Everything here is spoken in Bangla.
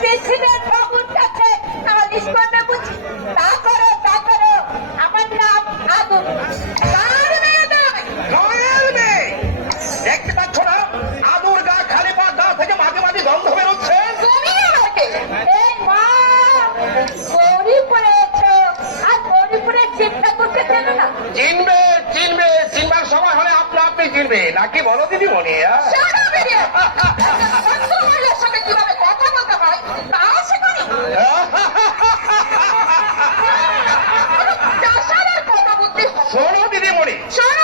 পৃথিবীর প্রভুর কাছে নালিশ করবে বুঝি? তা করো, তা করো। আমার নাম আদর। কার মেয়ে নয়? গায়ের মেয়ে। দেখতে পাচ্ছ না আদুর গা খালি পা গা থেকে মাঝে মাঝে গন্ধ বেরোচ্ছে। তুমি আমাকে এই মা গৌরী পড়েছ, আর গৌরীপুরে চিন্তা করতে চেনো না? চিনবে চিনবে, চিনবার সময় হলে আপনি চিনবে নাকি বলো দিদিমণি? শোনো বেরিয়ে, অন্য মহিলার সঙ্গে কিভাবে কথা বলতে হয় তাও শেখনি। চাষার কথা বুদ্ধি। শোনো দিদিমণি, শোনো